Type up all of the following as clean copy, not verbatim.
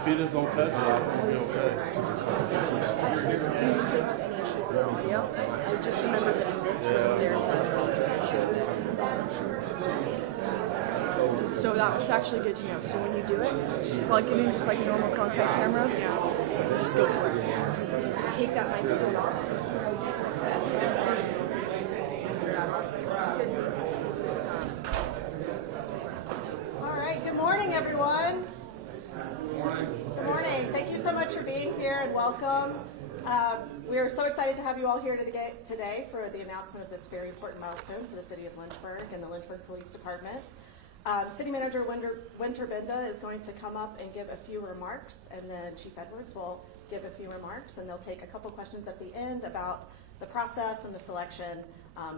If he just don't touch it, I think we'll be okay. Yep. I just remember that in this there's a process. So that was actually good to know. So when you do it, plug it in just like a normal compact camera. Just go for it. Take that microphone off. All right, good morning, everyone. Good morning. Thank you so much for being here and welcome. We are so excited to have you all here today for the announcement of this very important milestone for the city of Lynchburg and the Lynchburg Police Department. City Manager Winter Benda is going to come up and give a few remarks, and then Chief Edwards will give a few remarks, and they'll take a couple questions at the end about the process and the selection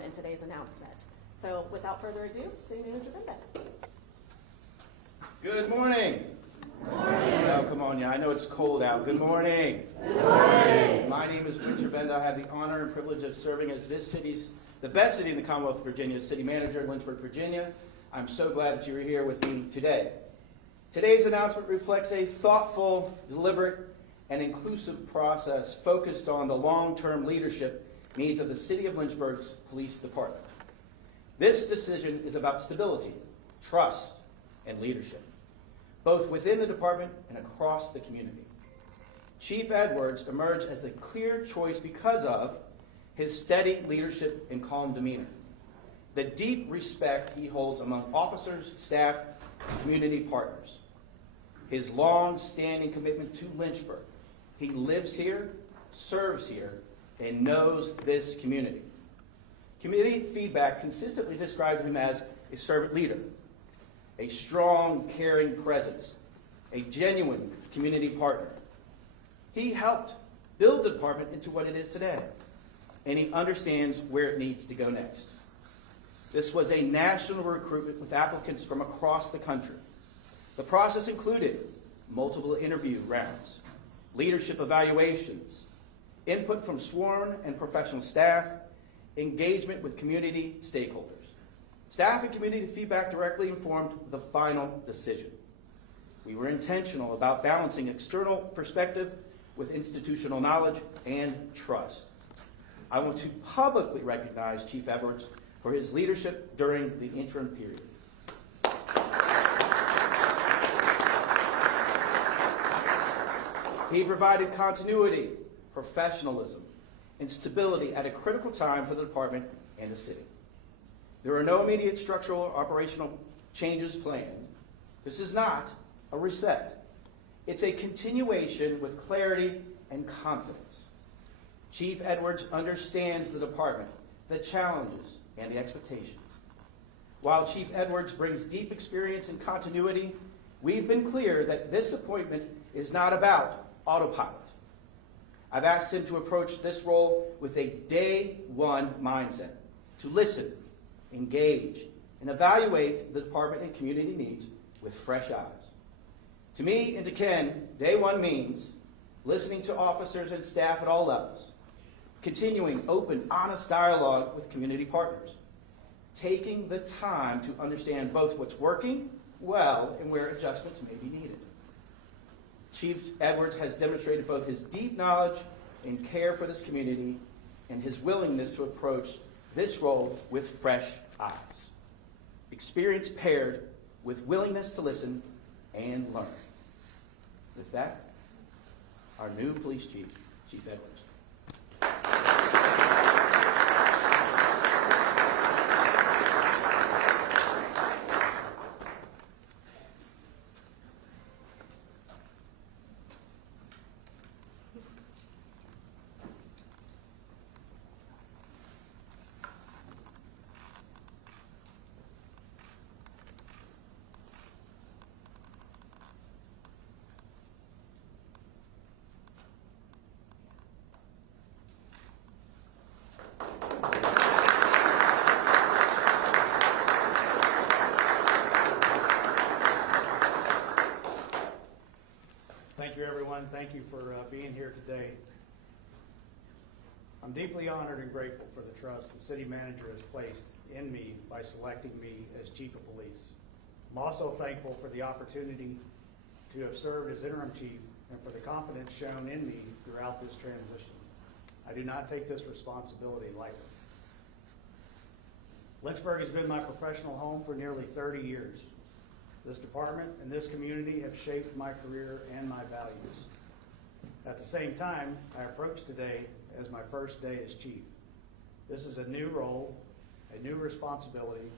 in today's announcement. So without further ado, City Manager Benda. Good morning. Good morning. Oh, come on, yeah. I know it's cold out. Good morning. Good morning. My name is Winter Benda. I have the honor and privilege of serving as the best city in the Commonwealth of Virginia, city manager in Lynchburg, Virginia. I'm so glad that you are here with me today. Today's announcement reflects a thoughtful, deliberate, and inclusive process focused on the long-term leadership needs of the City of Lynchburg's Police Department. This decision is about stability, trust, and leadership, both within the department and across the community. Chief Edwards emerged as a clear choice because of his steady leadership and calm demeanor, the deep respect he holds among officers, staff, and community partners, his long-standing commitment to Lynchburg. He lives here, serves here, and knows this community. Community feedback consistently described him as a servant leader, a strong, caring presence, a genuine community partner. He helped build the department into what it is today, and he understands where it needs to go next. This was a national recruitment with applicants from across the country. The process included multiple interview rounds, leadership evaluations, input from sworn and professional staff, engagement with community stakeholders. Staff and community feedback directly informed the final decision. We were intentional about balancing external perspective with institutional knowledge and trust. I want to publicly recognize Chief Edwards for his leadership during the interim period. He provided continuity, professionalism, and stability at a critical time for the department and the city. There are no immediate structural or operational changes planned. This is not a reset. It's a continuation with clarity and confidence. Chief Edwards understands the department, the challenges, and the expectations. While Chief Edwards brings deep experience and continuity, we've been clear that this appointment is not about autopilot. I've asked him to approach this role with a day one mindset, to listen, engage, and evaluate the department and community needs with fresh eyes. To me and to Ken, day one means listening to officers and staff at all levels, continuing open, honest dialogue with community partners, taking the time to understand both what's working well and where adjustments may be needed. Chief Edwards has demonstrated both his deep knowledge and care for this community and his willingness to approach this role with fresh eyes. Experience paired with willingness to listen and learn. With that, our new police chief, Chief Edwards. Thank you, everyone. Thank you for being here today. I'm deeply honored and grateful for the trust the city manager has placed in me by selecting me as chief of police. I'm also thankful for the opportunity to have served as interim chief and for the confidence shown in me throughout this transition. I do not take this responsibility lightly. Lynchburg has been my professional home for nearly 30 years. This department and this community have shaped my career and my values. At the same time, I approach today as my first day as chief. This is a new role, a new responsibility,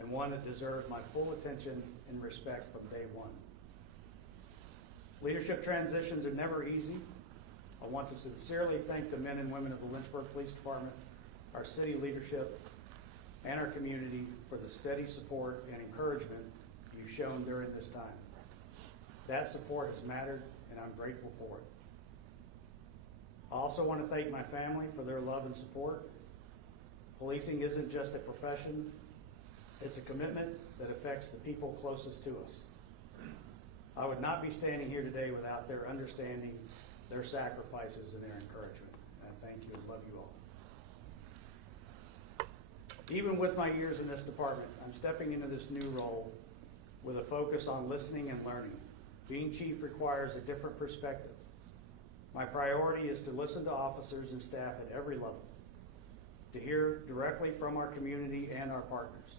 and one that deserves my full attention and respect from day one. Leadership transitions are never easy. I want to sincerely thank the men and women of the Lynchburg Police Department, our city leadership, and our community for the steady support and encouragement you've shown during this time. That support has mattered, and I'm grateful for it. I also want to thank my family for their love and support. Policing isn't just a profession, it's a commitment that affects the people closest to us. I would not be standing here today without their understanding, their sacrifices, and their encouragement. And I thank you and love you all. Even with my years in this department, I'm stepping into this new role with a focus on listening and learning. Being chief requires a different perspective. My priority is to listen to officers and staff at every level, to hear directly from our community and our partners,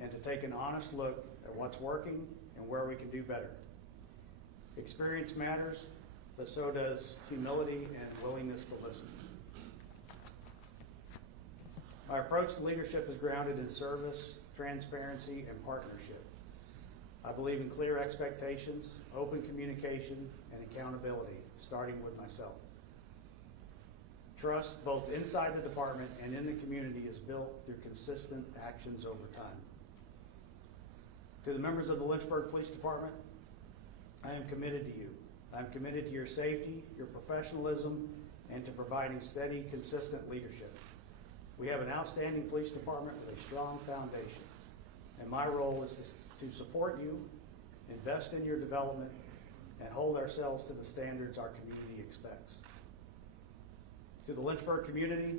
and to take an honest look at what's working and where we can do better. Experience matters, but so does humility and willingness to listen. My approach to leadership is grounded in service, transparency, and partnership. I believe in clear expectations, open communication, and accountability, starting with myself. Trust, both inside the department and in the community, is built through consistent actions over time. To the members of the Lynchburg Police Department, I am committed to you. I am committed to your safety, your professionalism, and to providing steady, consistent leadership. We have an outstanding police department with a strong foundation, and my role is to support you, invest in your development, and hold ourselves to the standards our community expects. To the Lynchburg community,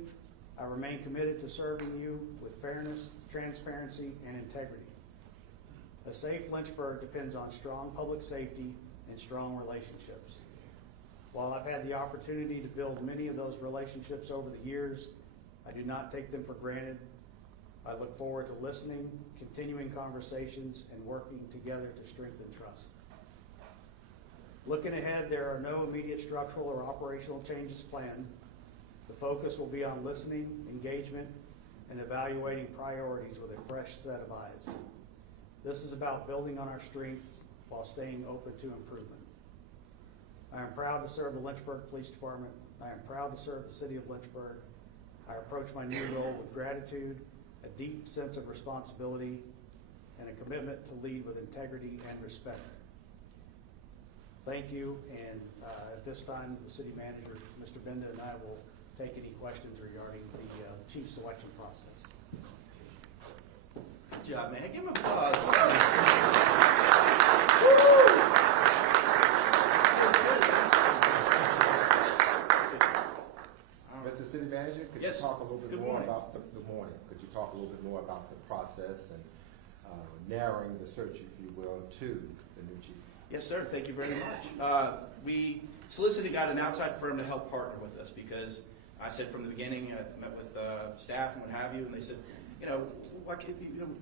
I remain committed to serving you with fairness, transparency, and integrity. A safe Lynchburg depends on strong public safety and strong relationships. While I've had the opportunity to build many of those relationships over the years, I do not take them for granted. I look forward to listening, continuing conversations, and working together to strengthen trust. Looking ahead, there are no immediate structural or operational changes planned. The focus will be on listening, engagement, and evaluating priorities with a fresh set of eyes. This is about building on our strengths while staying open to improvement. I am proud to serve the Lynchburg Police Department. I am proud to serve the city of Lynchburg. I approach my new role with gratitude, a deep sense of responsibility, and a commitment to lead with integrity and respect. Thank you, and at this time, the city manager, Mr. Benda, and I will take any questions regarding the chief selection process. Good job, man. Give him applause. Mr. City Manager, could Yes. you talk a little bit Good more morning. about good morning? Could you talk a little bit more about the process and narrowing the search, if you will, to the new chief? Yes, sir. Thank you very much. We solicited, got an outside firm to help partner with us because I said from the beginning, I met with staff and what have you, and they said,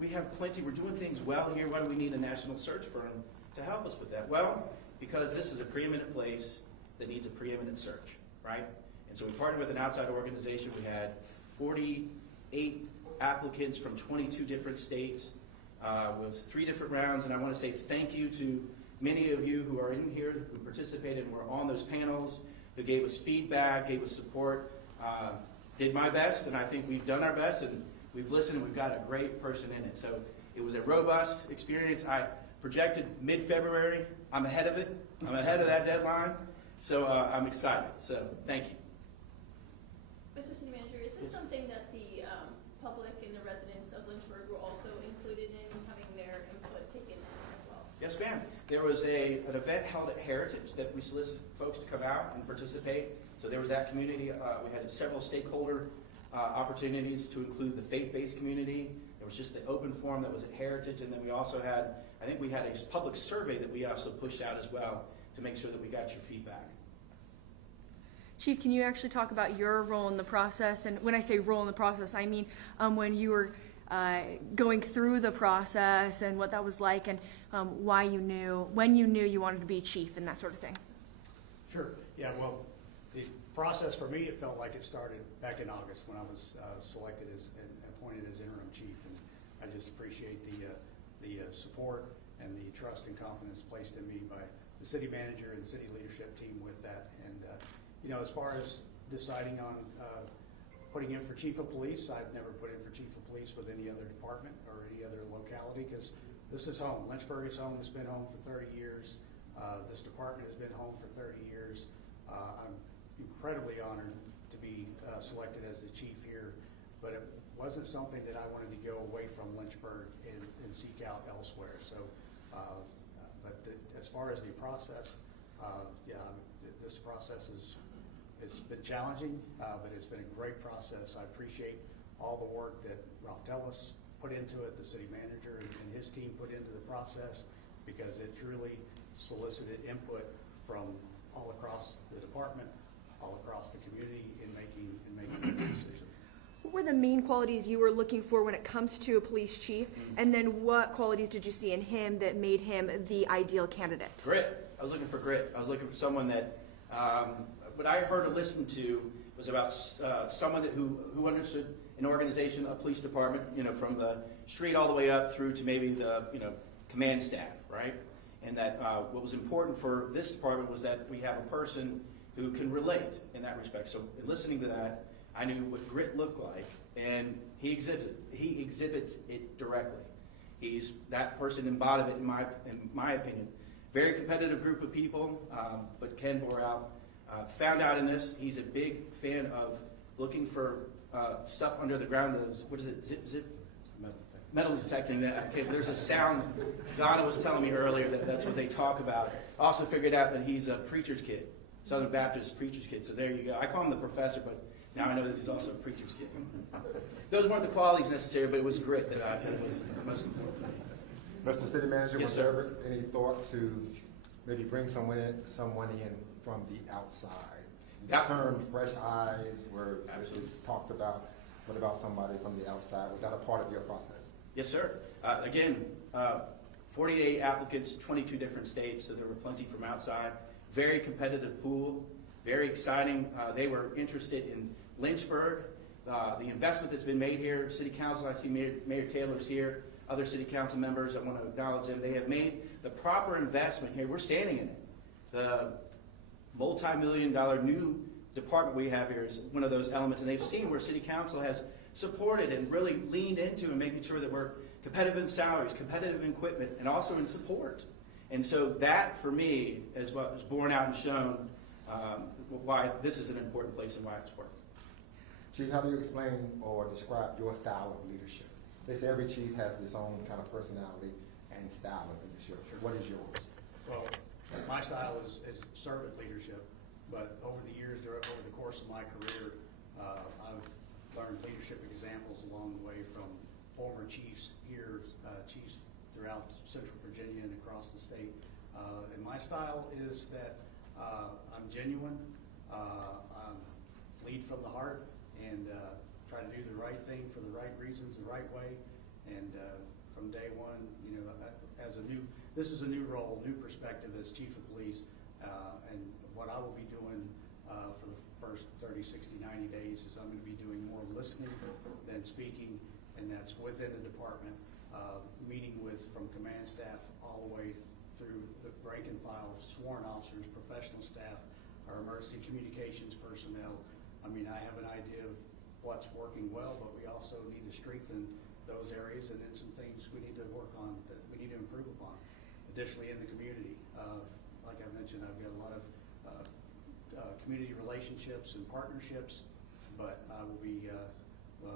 we have plenty, we're doing things well here, why do we need a national search firm to help us with that? Well, because this is a preeminent place that needs a preeminent search, right? And so we partnered with an outside organization. We had 48 applicants from 22 different states. It was 3 different rounds, and I want to say thank you to many of you who are in here, who participated and were on those panels, who gave us feedback, gave us support, did my best, and I think we've done our best, and we've listened, and we've got a great person in it. So it was a robust experience. I projected mid-February. I'm ahead of it. I'm ahead of that deadline. So I'm excited. So thank you. Mr. City Manager, is this Yes. something that the public and the residents of Lynchburg were also included in, having their input taken in as well? Yes, ma'am. There was an event held at Heritage that we solicited folks to come out and participate. So there was that community. We had several stakeholder opportunities to include the faith-based community. There was just the open forum that was at Heritage, and then we also had I think we had a public survey that we also pushed out as well to make sure that we got your feedback. Chief, can you actually talk about your role in the process? And when I say role in the process, I mean when you were going through the process and what that was like, and when you knew you wanted to be chief and that sort of thing. Sure. Yeah, well, the process for me, it felt like it started back in August when I was selected as and appointed as interim chief. And I just appreciate the support and the trust and confidence placed in me by the city manager and city leadership team with that. And, as far as deciding on putting in for chief of police, I've never put in for chief of police with any other department or any other locality, because this is home. Lynchburg is home. It's been home for 30 years. This department has been home for 30 years. I'm incredibly honored to be selected as the chief here, but it wasn't something that I wanted to go away from Lynchburg and seek out elsewhere. So, as far as the process, this process it's been challenging, but it's been a great process. I appreciate all the work that Ralph Tellis put into it, the city manager and his team put into the process, because it truly solicited input from all across the department, all across the community in making this decision. What were the main qualities you were looking for when it comes to a police chief? And then what qualities did you see in him that made him the ideal candidate? Grit. I was looking for grit. I was looking for someone that, what I heard or listened to was about someone who understood an organization, a police department, from the street all the way up through to maybe the, command staff, right? And that what was important for this department was that we have a person who can relate in that respect. So in listening to that, I knew what grit looked like, and he exhibits it directly. He's that person embodied it in my opinion. Very competitive group of people, but Ken bore out. Found out in this, he's a big fan of looking for stuff under the ground. What is it? Zip? Metal detecting. There's a sound. Donna was telling me earlier that's what they talk about. Also figured out that he's a preacher's kid, Southern Baptist preacher's kid. So there you go. I call him the professor, but now I know that he's also a preacher's kid. Those weren't the qualities necessary, but it was grit that was most important for me. Mr. City Manager, Yes, was sir. there ever any thought to maybe bring someone in from the outside? The Yeah. term fresh eyes were Absolutely. is talked about. What about somebody from the outside? Was that a part of your process? Yes, sir. Again, 48 applicants, 22 different states, so there were plenty from outside. Very competitive pool, very exciting. They were interested in Lynchburg, the investment that's been made here. City Council, I see Mayor Taylor's here, other City Council members, I want to acknowledge them. They have made the proper investment here. We're standing in it. The multi-million-dollar new department we have here is one of those elements, and they've seen where City Council has supported and really leaned into and making sure that we're competitive in salaries, competitive in equipment, and also in support. And so that, for me, is what was borne out and shown why this is an important place and why it's worked. Chief, how do you explain or describe your style of leadership? They say every chief has his own kind of personality and style of leadership. What is yours? Well, my style is servant leadership, but over the years, over the course of my career, I've learned leadership examples along the way from former chiefs here, chiefs throughout Central Virginia and across the state. And my style is that I'm genuine, lead from the heart, and try to do the right thing for the right reasons, the right way. And from day one, this is a new role, new perspective as chief of police, and what I will be doing for the first 30, 60, 90 days is I'm going to be doing more listening than speaking, and that's within the department, meeting with from command staff all the way through the rank and file, sworn officers, professional staff, our emergency communications personnel. I mean, I have an idea of what's working well, but we also need to strengthen those areas, and then some things we need to work on that we need to improve upon. Additionally, in the community, like I mentioned, I've got a lot of community relationships and partnerships, but I will be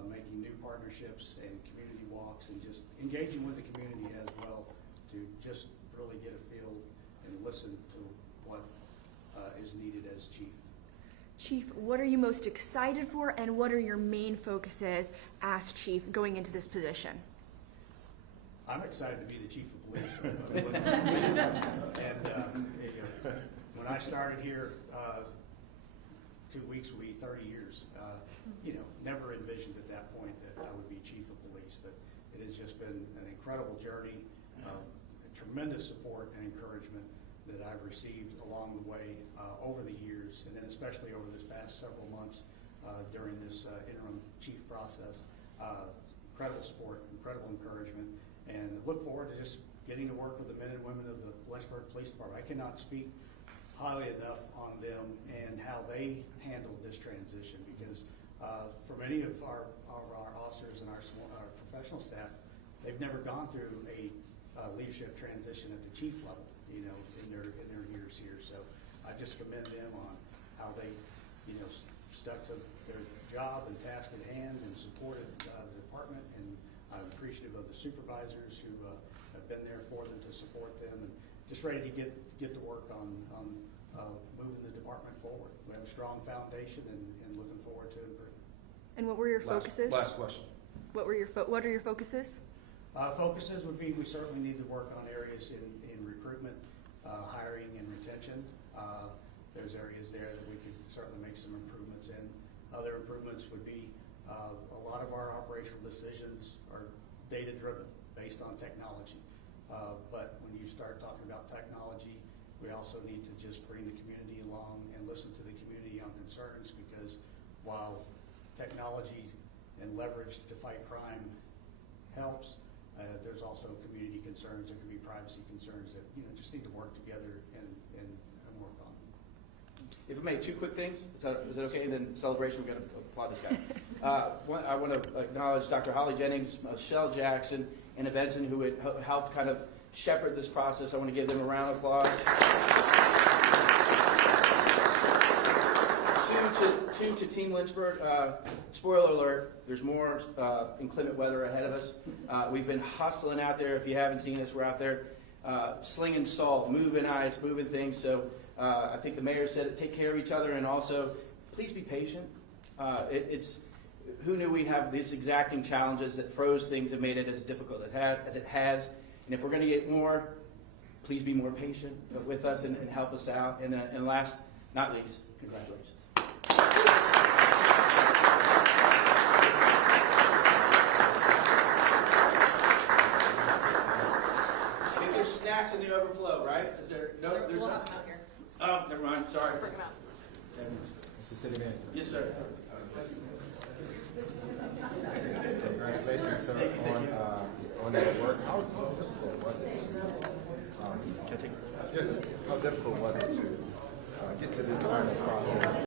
making new partnerships and community walks and just engaging with the community as well to just really get a feel and listen to what is needed as chief. Chief, what are you most excited for, and what are your main focuses as chief going into this position? I'm excited to be the chief of police. And when I started here, 2 weeks will be 30 years. Never envisioned at that point that I would be chief of police, but it has just been an incredible journey, tremendous support and encouragement that I've received along the way over the years, and then especially over this past several months during this interim chief process. Incredible support, incredible encouragement, and look forward to just getting to work with the men and women of the Lynchburg Police Department. I cannot speak highly enough on them and how they handled this transition, because for many of our officers and our professional staff, they've never gone through a leadership transition at the chief level, in their years here. So I just commend them on how they, stuck to their job and task at hand and supported the department. And I'm appreciative of the supervisors who have been there for them to support them, and just ready to get to work on moving the department forward. We have a strong foundation and looking forward to improvement. And what were your focuses? Last question. What are your focuses? Focuses would be, we certainly need to work on areas in recruitment, hiring and retention. There's areas there that we could certainly make some improvements in. Other improvements would be a lot of our operational decisions are data-driven, based on technology. But when you start talking about technology, we also need to just bring the community along and listen to the community on concerns, because while technology and leverage to fight crime helps, there's also community concerns. There can be privacy concerns that just need to work together and work on. If I may, 2 quick things. Is that okay? Then celebration, we're going to applaud this guy. I want to acknowledge Dr. Holly Jennings, Michelle Jackson, and Benson, who had helped kind of shepherd this process. I want to give them a round of applause. Two to Team Lynchburg. Spoiler alert, there's more inclement weather ahead of us. We've been hustling out there. If you haven't seen us, we're out there slinging salt, moving ice, moving things. So I think the mayor said it, take care of each other, and also please be patient. Who knew we'd have these exacting challenges that froze things and made it as difficult as it has. And if we're going to get more, please be more patient with us and help us out. And last, not least, congratulations. I think there's snacks in the overflow, right? Is there? No, there's We'll not. have them out here. Oh, never mind. Sorry. Bring them out. Mr. City Manager. Yes, sir. Congratulations, sir, on that work. How difficult was it to, how difficult was it to